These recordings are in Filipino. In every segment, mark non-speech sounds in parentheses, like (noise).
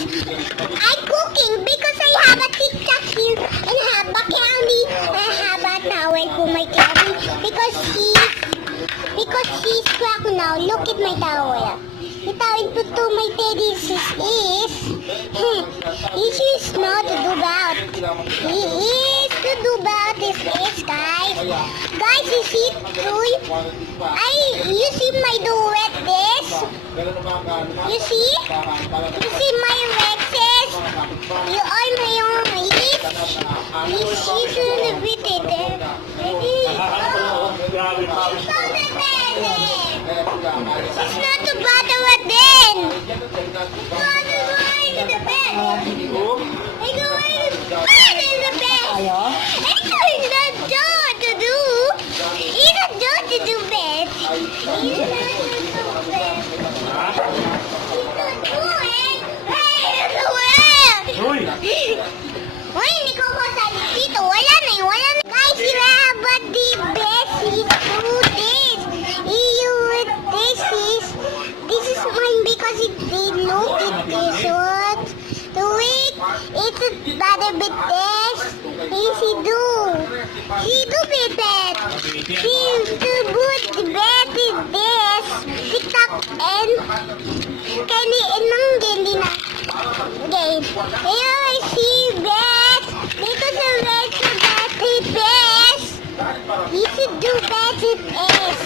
I cooking because I have a tic-tac here and have a candy. I have a towel for my candy because he's because he's crack now. Look at my towel. The towel to, to my teddy is is hmm, he is not about. He is do about this is guys. Guys, you see true? I you see my duet? You see? You see my waxes? You are my own leaf? You see the video there? It's not the bed It's not the bottom of the bed. It's not the bottom of the bed. Because look at this. Do it. It's a better bit this. Easy do. He do bit that. He do good the best is this. TikTok and Kenny and Manggili na game. Here I see best. Because the red to best is best. Should do best it is.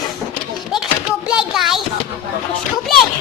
Let's go play guys. Let's go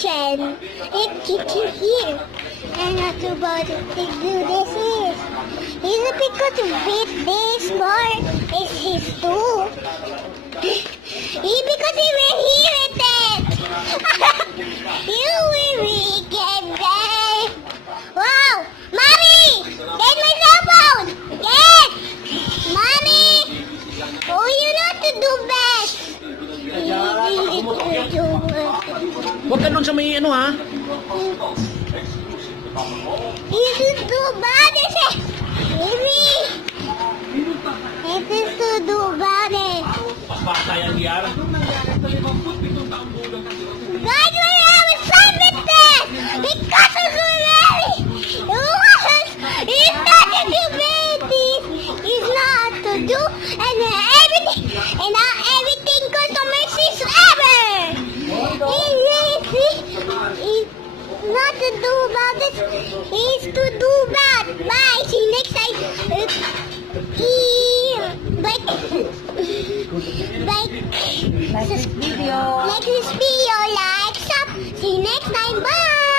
kitchen? It's kitchen here. And not about it to do this is. Is it because it this part is his too? (laughs) He because he will hear it you (laughs) will really get back. Wow! Mommy! Get my cell phone! Get! Mommy! Oh, you know to do best. Huwag ka nun sa may ano ha. You should do bad it. Baby! It is it. Bata yan diyan. Bye. See you next time. Like (laughs) like (laughs) Like this video. like this video, like, sub. See you next time. Bye.